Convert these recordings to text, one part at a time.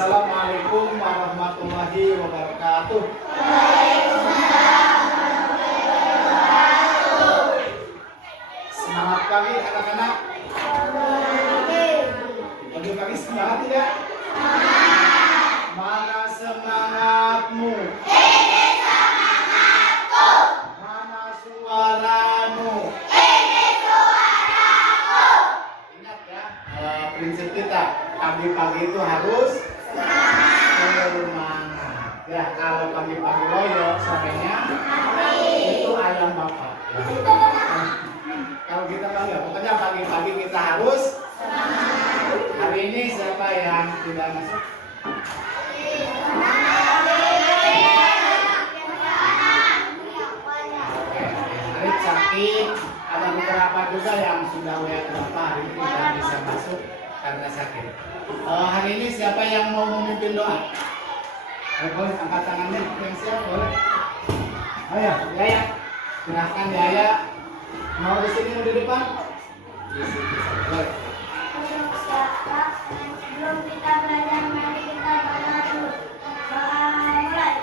Assalamualaikum warahmatullahi wabarakatuh. Semangat pagi anak-anak. Pagi-pagi semangat tidak? Mana semangatmu? Ini semangatku. Mana suaramu? Ini suaraku. Ingat ya, prinsip kita pagi-pagi itu harus semangat. Ya, kalau pagi-pagi loyo sorenya itu ayam bapak. Kalau kita bangga, pokoknya pagi-pagi kita harus semangat. Hari ini siapa yang tidak masuk? Hari sakit, ada beberapa juga yang sudah WA kenapa hari ini tidak bisa masuk karena sakit. Hari ini siapa yang mau memimpin doa? Boleh angkat tangannya, yang siap boleh. Ayo, Yaya, silahkan Yaya. Mau di sini mau di depan? Di sini boleh. Sebelum kita belajar, mari kita berdoa dulu. Mulai.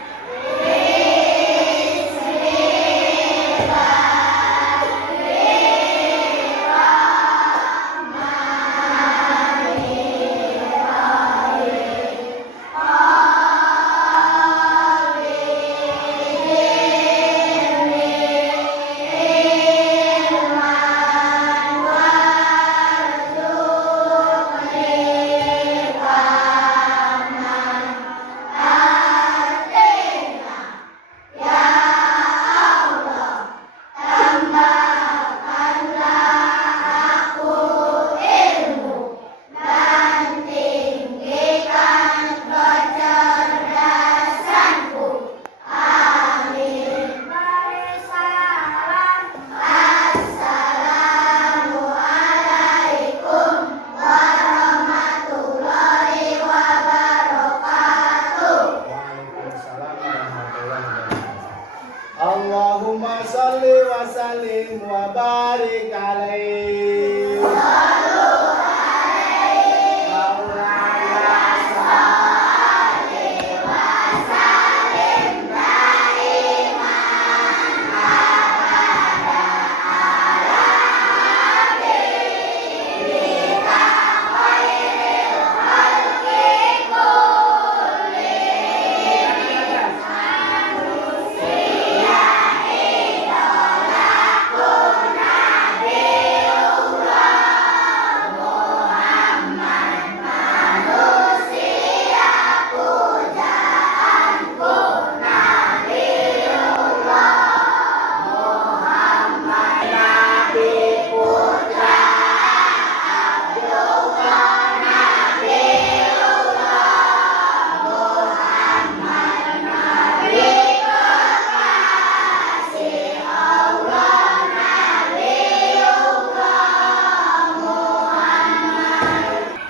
Allahumma salli wa sallim wa barik alaihi.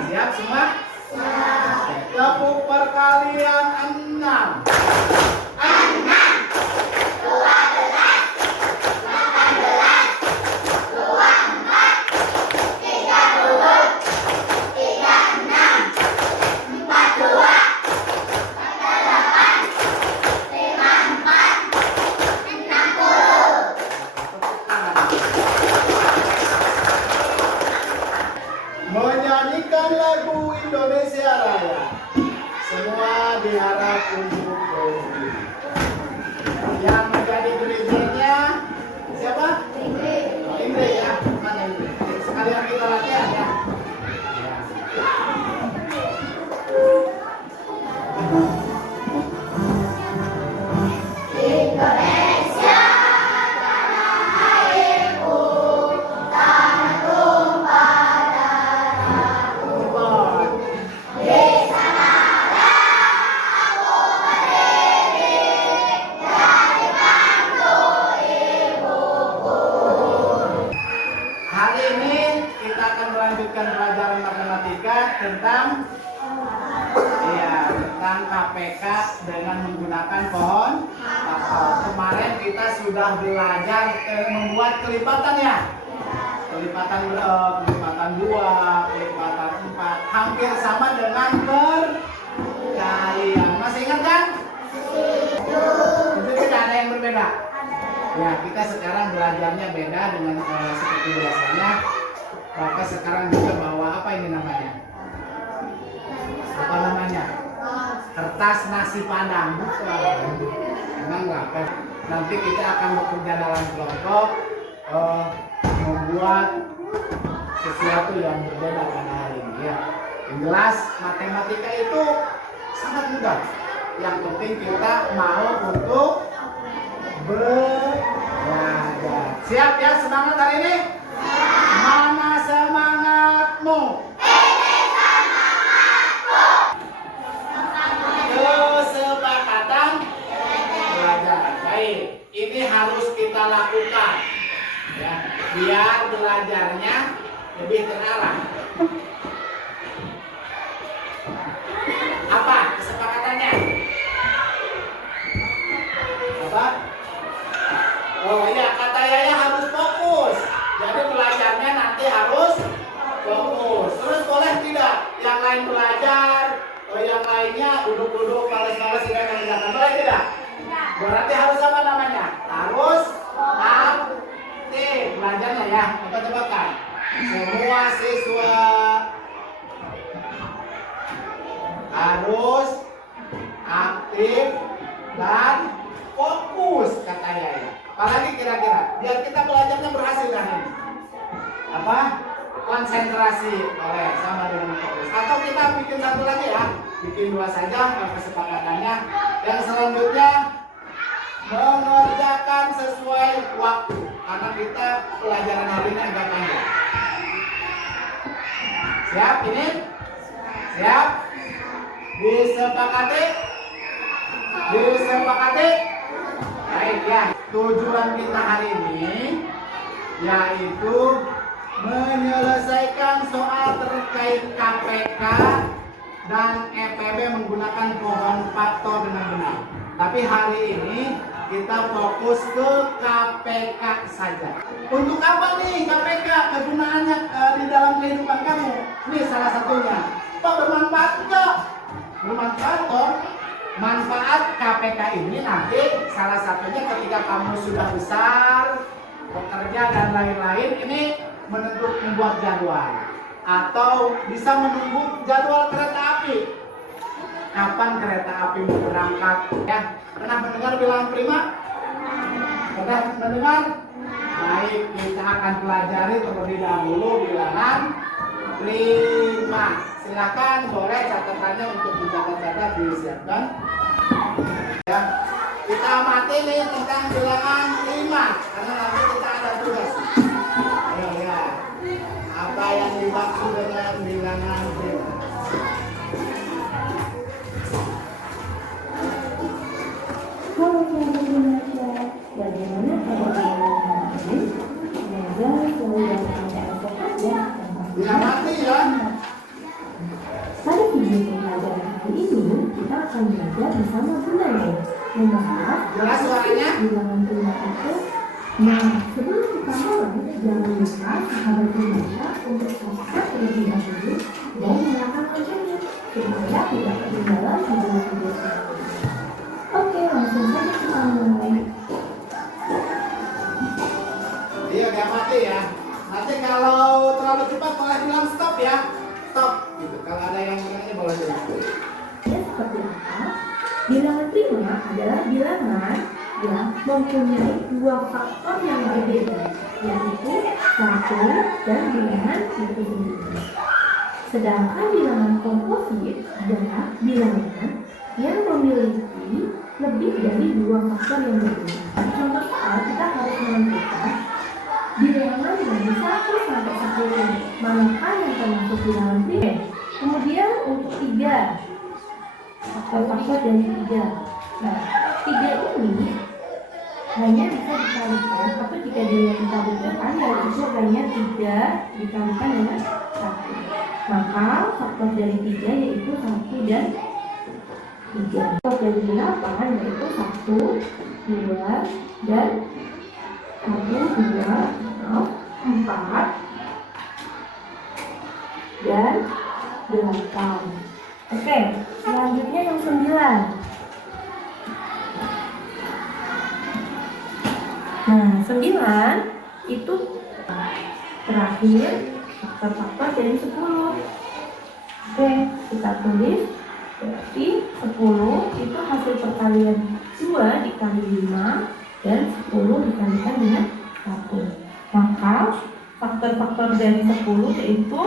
Siap semua? Tepuk perkalian 6. Menyanyikan lagu Indonesia Raya. Semua diharap untuk berdiri. Yang menjadi dirijennya siapa? Ingrid. Oh, Ingrid ya. Mana Ingrid? Sekalian kita latihan ya. Indonesia, tanah airku, tanah tumpah darahku. Di sanalah aku berdiri, dari bangku ibuku. Hari ini kita akan melanjutkan pelajaran matematika tentang KPK dengan menggunakan pohon pasol. Kemarin kita sudah belajar membuat kelipatan ya. Kelipatan 2, kelipatan 4 hampir sama dengan Ya, kita sekarang belajarnya beda dengan seperti biasanya. Bapak sekarang juga bawa apa ini namanya? Apa namanya? Kertas nasi padang. Memang lapar. Nanti kita akan bekerja dalam kelompok, membuat sesuatu yang berbeda pada hari ini. Ya. Yang jelas matematika itu sangat mudah. Yang penting kita mau untuk belajar. Siap ya, semangat hari ini? Mana semangatmu? Kesepakatan belajar. Baik, ini harus kita lakukan ya, biar belajarnya lebih terarah. Apa kesepakatannya? Apa? Oh iya, kata Yaya harus fokus. Jadi belajarnya nanti harus fokus. Terus boleh tidak yang lain belajar, yang lainnya duduk-duduk, males-males tidak mengerjakan, boleh tidak? Berarti harus apa namanya? Harus aktif belajarnya ya. Apa tebakan? Semua siswa harus aktif dan fokus, kata Yaya. Apalagi kira-kira biar kita belajarnya berhasil kan ini? Apa? Konsentrasi, oleh sama dengan fokus. Atau kita bikin satu lagi ya, bikin dua saja kesepakatannya. Yang selanjutnya mengerjakan sesuai waktu, karena kita pelajaran hari ini agak panjang. Siap ini? Siap? Disepakati? Disepakati? Baik ya. Tujuan kita hari ini yaitu menyelesaikan soal terkait KPK dan EPB menggunakan pohon faktor dengan benar. Tapi hari ini kita fokus ke KPK saja. Untuk apa nih KPK? Kegunaannya di dalam kehidupan kamu? Ini salah satunya. Pak, bermanfaat enggak? Bermanfaat toh. Manfaat KPK ini nanti salah satunya ketika kamu sudah besar, bekerja dan lain-lain, ini membuat jadwal atau bisa menunggu jadwal kereta api. Kapan kereta api mau berangkat? Ya, pernah mendengar bilangan prima? Pernah mendengar? Baik, kita akan pelajari terlebih dahulu bilangan prima. Silakan, boleh catatannya untuk dicatat-catat disiapkan. Ya, kita amati nih tentang bilangan prima karena nanti kita ada tugas. Ayo lihat apa yang dimaksud dengan bilangan prima. Halo sahabat Indonesia, bagaimana kabar kalian hari ini? Semoga selalu dalam keadaan sehat ya. Bilang mati ya. Pada video pelajaran hari ini, kita akan belajar bersama Bunda Nel membahas Jelas suaranya? bilangan prima itu. Nah, sebelum kita mulai, jangan lupa sahabat Indonesia untuk subscribe terlebih dahulu dan nyalakan loncengnya supaya tidak ketinggalan video-video selanjutnya. Oke, langsung saja kita mulai. Iya, gak mati ya. Nanti kalau terlalu cepat boleh bilang stop ya. Stop gitu. Kalau ada yang bilangnya boleh bilang. Ya, seperti apa? Bilangan prima adalah bilangan yang mempunyai dua faktor yang berbeda, yaitu 1 dan bilangan itu sendiri. Sedangkan bilangan komposit adalah bilangan yang memiliki lebih dari dua faktor yang berbeda. Contoh soal, kita harus menentukan bilangan dari 1 sampai 10 manakah yang termasuk bilangan prima. Kemudian untuk 3, faktor dari 3. Nah, 3 ini hanya bisa dikalikan, atau jika dia kita butuhkan, yaitu hanya 3 dikalikan dengan 1. Maka faktor dari 3 yaitu 1 dan 3. Faktor dari 8 yaitu 1, 2, dan 1, 2, 4, dan 8. Oke, selanjutnya yang 9. Nah, 9 itu terakhir faktor-faktor dari 10. Oke, kita tulis. Berarti 10 itu hasil perkalian 2 dikali 5 dan 10 dikalikan dengan 1. Maka faktor-faktor dari 10 yaitu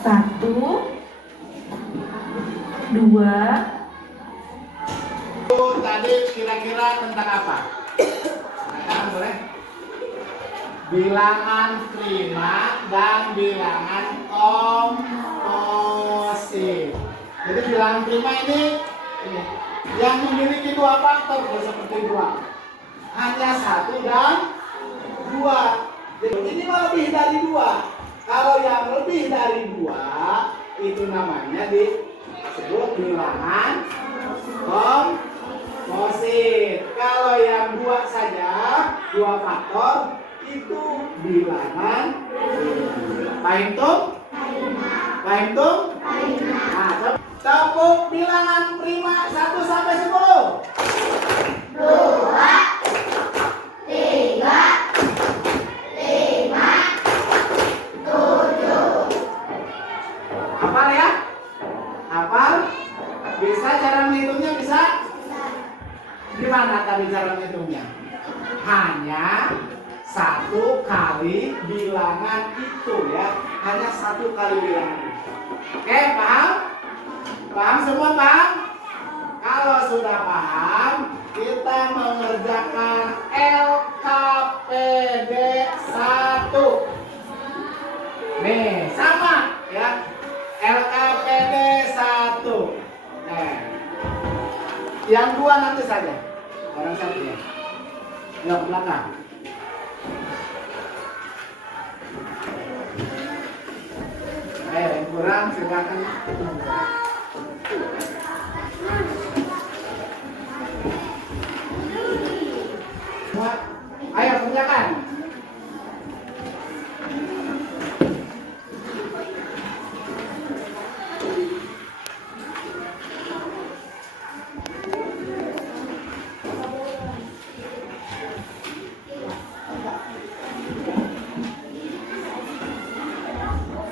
1, 2. Tadi kira-kira tentang apa? Nah, boleh? Bilangan prima dan bilangan komposite. Jadi bilangan prima ini yang memiliki dua faktor seperti 2. Hanya 1 dan 2. Jadi ini lebih dari 2. Kalau yang lebih dari 2 itu namanya disebut bilangan komposite. Kalau yang 2 saja, 2 faktor itu bilangan paham tuh? Paham tuh? Nah, tepuk bilangan prima 1 sampai 10. 2, 3, 5, 7. Hafal ya? Hafal? Bisa cara menghitungnya bisa? Gimana tadi cara menghitungnya? Hanya 1 kali bilangan itu ya. Hanya 1 kali bilangan itu. Oke, paham? Paham semua, paham? Kalau sudah paham, kita mengerjakan LKPD 1. Nih, sama ya. LKPD 1. Nah, yang 2 nanti saja. Orang satu ya. Yang belakang. Yang kurang silakan. Ayo kerjakan.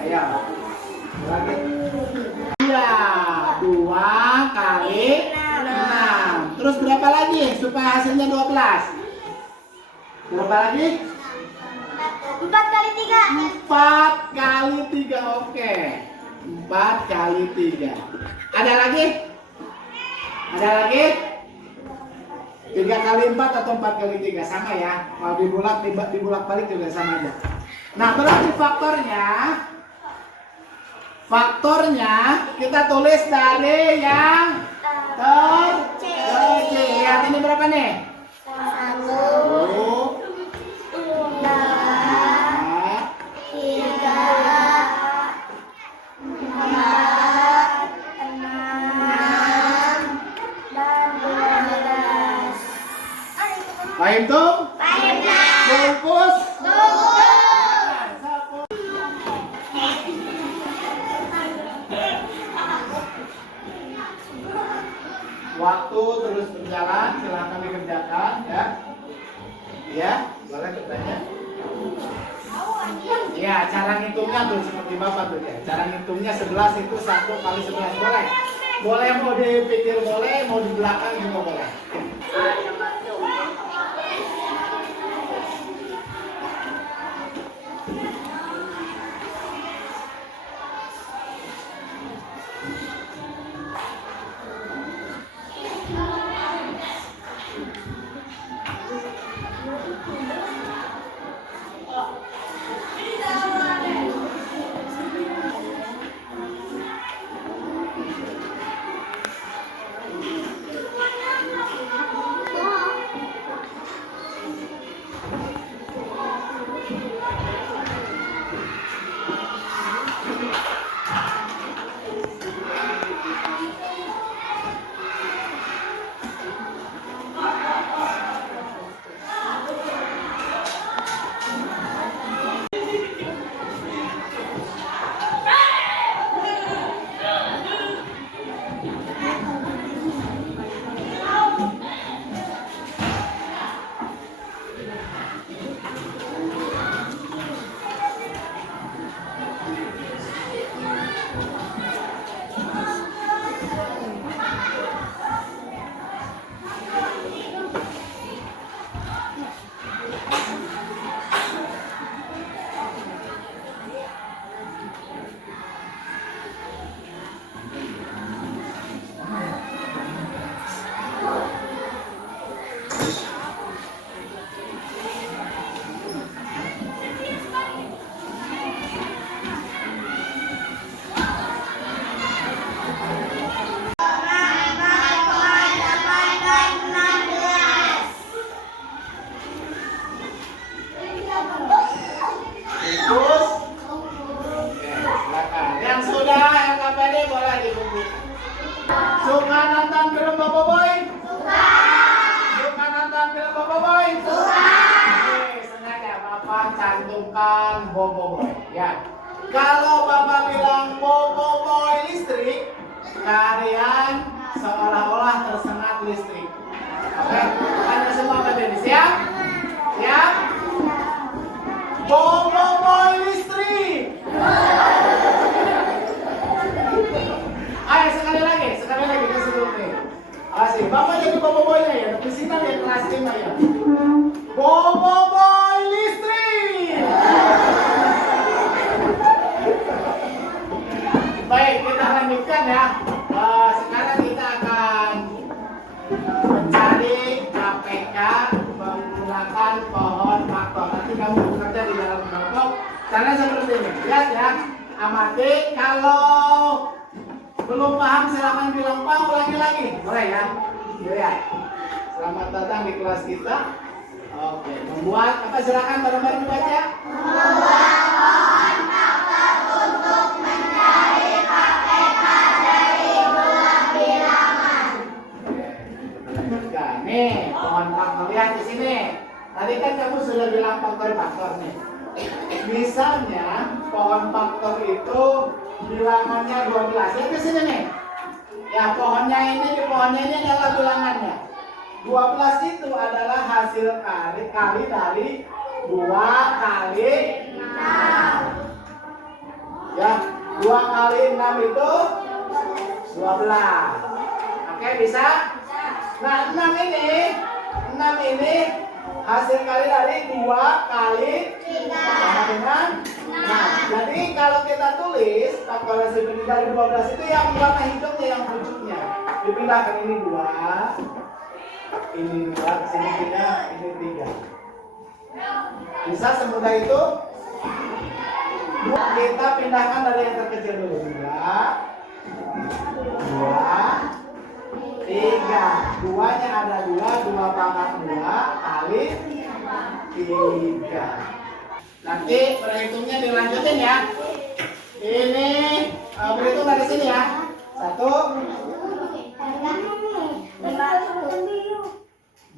Ayo. Lagi. Ya, 2 kali 6. Terus berapa lagi supaya hasilnya 12? Berapa lagi? 4 kali 3. 4 kali 3, oke. 4 kali 3. Ada lagi? Ada lagi? 3 kali 4 atau 4 kali 3 sama ya. Kalau dibulak balik juga sama aja. Nah, berarti faktornya kita tulis dari yang terkecil. Lihat ini berapa nih? 1, 2, 3, 4, 6, dan 12. Paham tuh? Bungkus. Waktu terus berjalan, silahkan dikerjakan ya. Ya, boleh bertanya. Ya, cara ngitungnya tuh seperti Bapak tuh ya. Cara ngitungnya 11 itu 1 kali 11 boleh. Boleh mau dipikir boleh, mau di belakang juga boleh. bilang Bobo Boy. Ya. Kalau Bapak bilang Bobo Boy listrik, kalian seolah-olah tersengat listrik. Oke, Anda semua berdiri. Siap? Siap? Bobo Boy listrik. Ayo sekali lagi kita sebelum ini. Asik, Bapak jadi Bobo Boy-nya ya. Di sini ada kelas 5 ya. Bobo Boy listrik. Baik, kita lanjutkan ya. Sekarang kita akan mencari KPK menggunakan pohon faktor. Nanti kamu bekerja di dalam kelompok. Caranya seperti ini. Lihat ya, amati. Kalau belum paham silakan bilang paham ulangi lagi. Boleh ya? Lihat. Selamat datang di kelas kita. Oke, membuat apa silakan bareng-bareng dibaca. Membuat pohon faktor untuk mencari KPK dari dua bilangan. Nah, nih pohon faktor lihat di sini. Tadi kan kamu sudah bilang faktor nih. Misalnya pohon faktor itu bilangannya 12. Lihat di sini nih. Ya, pohonnya ini adalah bilangannya. 12 itu adalah hasil kali dari 2 kali 6. Ya, 2 kali 6 itu 12. Oke, bisa? Nah, 6 ini hasil kali dari 2 kali 3 sama dengan. Nah, jadi kalau kita tulis faktorasi dari 12 itu yang warna hijaunya yang pucuknya dipindahkan ini 2, ini 2, sini 3, ini 3. Bisa semudah itu? Kita pindahkan dari yang terkecil dulu. 2, 3. 2-nya ada 2 pangkat 2 kali 3. Nanti perhitungnya dilanjutin ya. Ini berhitung dari sini ya. 1,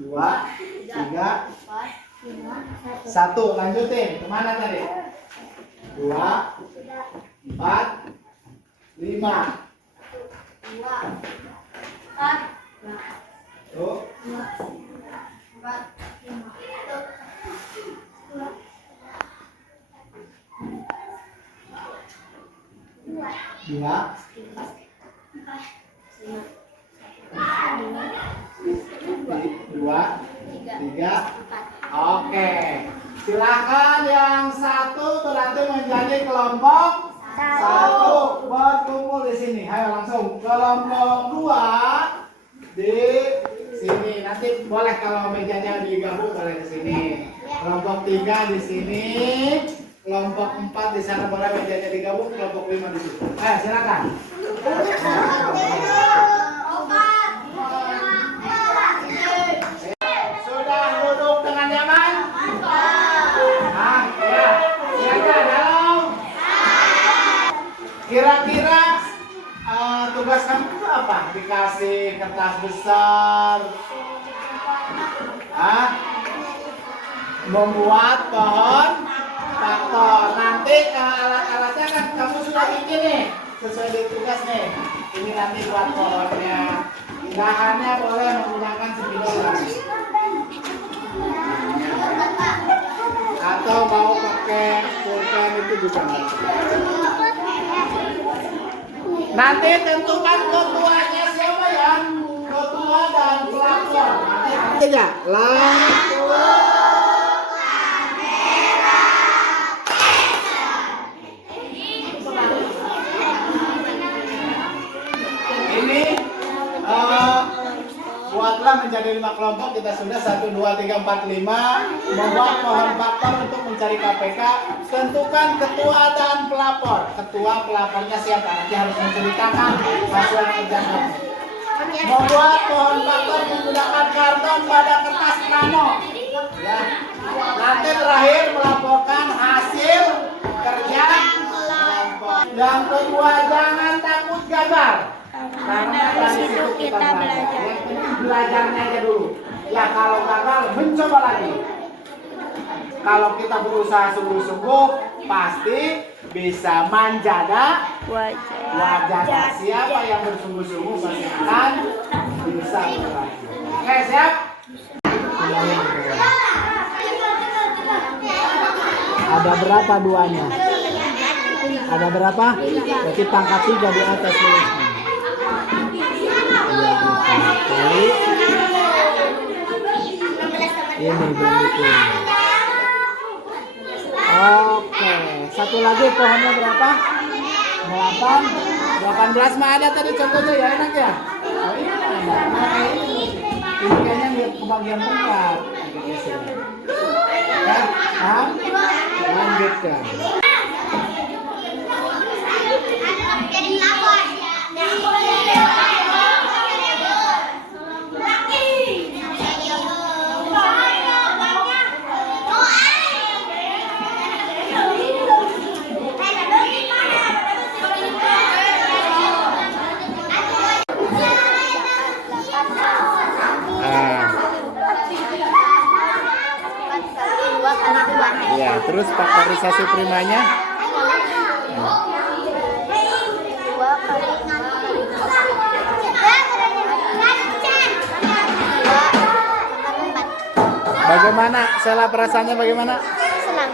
2, 3, 1. Lanjutin. Kemana tadi? 2, 4, 5. 2, 3. Oke. Silakan yang 1 berarti menjadi kelompok 1 berkumpul di sini. Ayo langsung kelompok 2 di sini. Nanti boleh kalau mejanya digabung boleh di sini. Kelompok 3 di sini. Kelompok 4 di sana boleh mejanya digabung. Kelompok 5 di sini. Ayo silakan. Sudah duduk dengan nyaman? Ya. Silakan. Halo. Kira-kira tugas kamu itu apa? Dikasih kertas besar, membuat pohon faktor. Nanti alat-alatnya kan kamu sudah bikin nih, sesuai di tugas nih. Ini nanti buat pohonnya. Bahannya boleh menggunakan spidol atau mau pakai pulpen itu juga nggak. Nanti tentukan ketuanya siapa ya? Ketua dan pelapor. Nanti aja. Lampu ini buatlah menjadi 5 kelompok. Kita sudah 1, 2, 3, 4, 5 membuat pohon faktor untuk mencari KPK. Tentukan ketua dan pelapor. Ketua pelapornya siapa? Nanti harus menceritakan hasil kerjanya. Membuat pohon faktor menggunakan karton pada kertas nano. Ya. Nanti terakhir melaporkan hasil kerja kelompok. Yang kedua, jangan takut gagal. Karena dari situ kita belajar. Yang penting belajarnya aja dulu. Ya kalau gagal mencoba lagi. Kalau kita berusaha sungguh-sungguh, pasti bisa manjada wajah. Siapa yang bersungguh-sungguh pasti akan bisa berhasil. Oke, siap? Ada berapa duanya? Ada berapa? Berarti pangkat 3 di atas tulisnya. Kali ini begitu. Oke, satu lagi pohonnya berapa? 18 mah ada tadi contohnya ya, enak ya? Oh iya, ada. Ini kayaknya lihat kebagian tempat. Ya, paham? Lanjutkan. Ya, terus faktorisasi primanya? Bagaimana? Salah perasaannya bagaimana? Senang.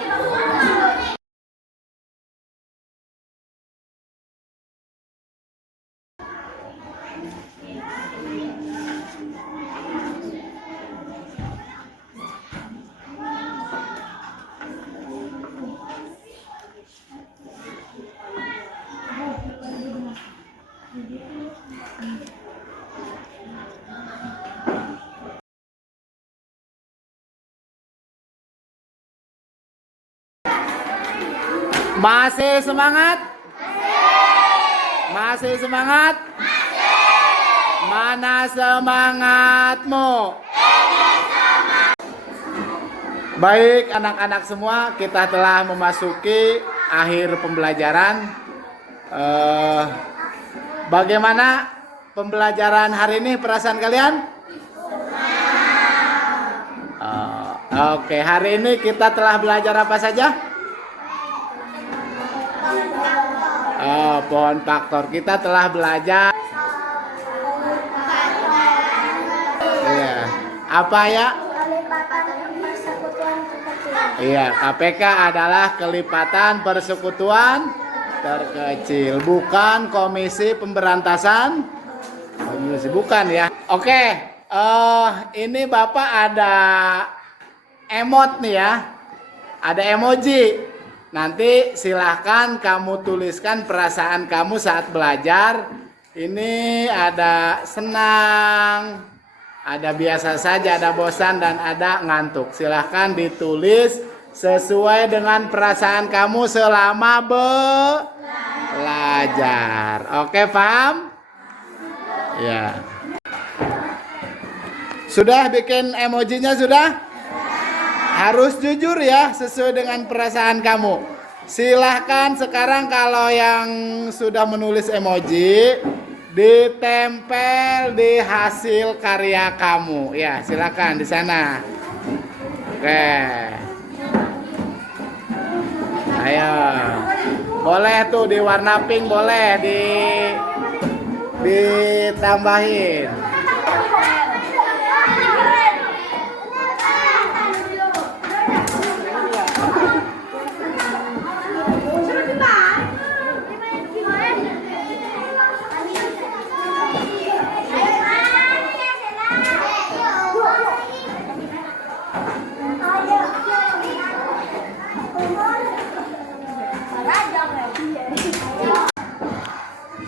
Masih semangat? Masih semangat? Mana semangatmu? Baik anak-anak semua, kita telah memasuki akhir pembelajaran. Bagaimana pembelajaran hari ini, perasaan kalian? Oke, hari ini kita telah belajar apa saja? Pohon faktor. Kita telah belajar. Iya. Apa ya? Iya, KPK adalah kelipatan persekutuan terkecil, bukan komisi pemberantasan. Bukan ya. Oke, ini Bapak ada emot nih ya. Ada emoji. Nanti silahkan kamu tuliskan perasaan kamu saat belajar. Ini ada senang, ada biasa saja, ada bosan, dan ada ngantuk. Silahkan ditulis sesuai dengan perasaan kamu selama belajar. Oke, paham? Ya. Sudah bikin emojinya sudah? Harus jujur ya, sesuai dengan perasaan kamu. Silahkan sekarang kalau yang sudah menulis emoji, ditempel di hasil karya kamu. Ya, silahkan di sana. Oke. Ayo. Boleh tuh di warna pink, boleh ditambahin.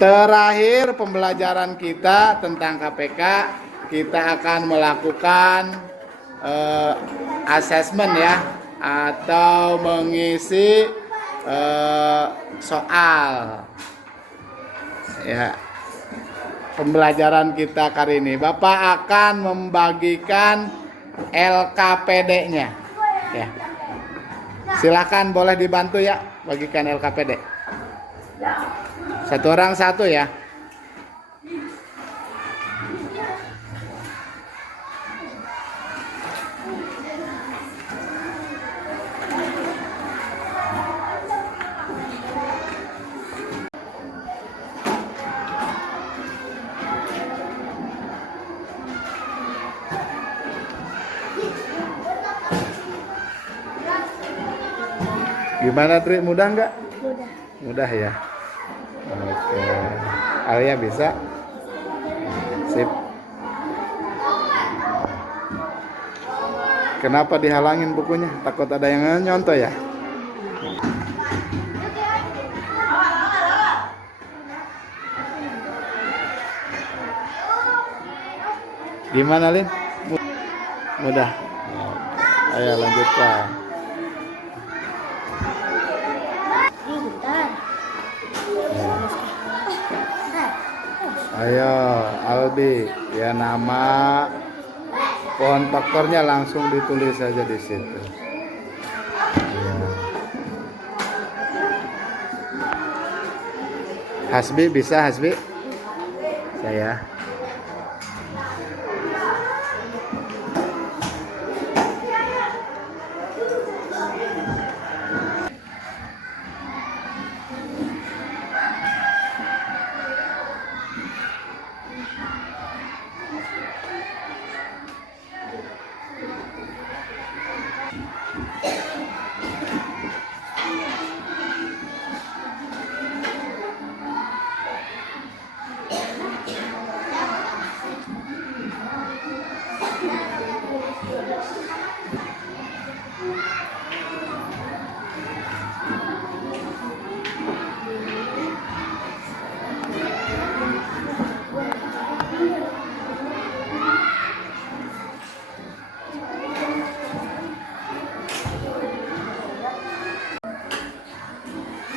Terakhir pembelajaran kita tentang KPK, kita akan melakukan asesmen ya, atau mengisi soal ya. Pembelajaran kita kali ini Bapak akan membagikan LKPD-nya ya. Silakan, boleh dibantu ya bagikan LKPD. Satu orang satu ya. Gimana Tri, mudah nggak? Mudah. Mudah ya. Oke. Alia bisa? Sip. Kenapa dihalangin bukunya? Takut ada yang nyontoh ya? Gimana Lin? Mudah. Ayo lanjutkan. Gitar. Ayo Albi, ya nama pohon faktornya langsung ditulis saja di situ. Ya. Hasbi bisa Hasbi? Saya.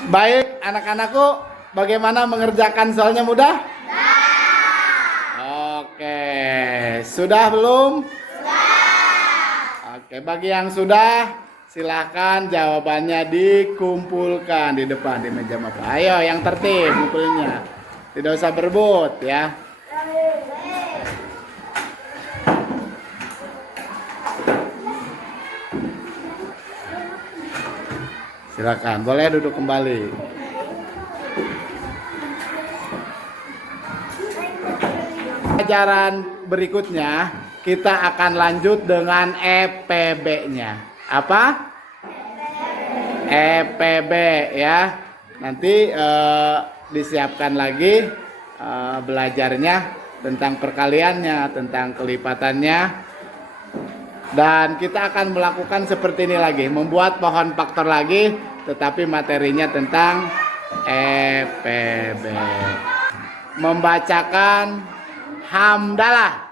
Baik, anak-anakku, bagaimana mengerjakan soalnya mudah? Oke, sudah belum? Oke, bagi yang sudah, silahkan jawabannya dikumpulkan di depan di meja makan. Ayo, yang tertib ngumpulnya. Tidak usah berebut ya. Silakan, boleh duduk kembali. Pelajaran berikutnya kita akan lanjut dengan EPB-nya. Apa? EPB ya. Nanti disiapkan lagi belajarnya tentang perkaliannya, tentang kelipatannya. Dan kita akan melakukan seperti ini lagi, membuat pohon faktor lagi, tetapi materinya tentang EPB. Membacakan hamdalah.